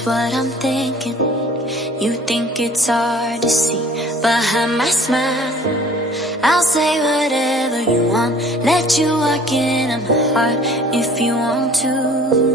Here's what I'm thinking. You think it's hard to see behind my smile. I'll say whatever you want, let you walk into my heart if you want to.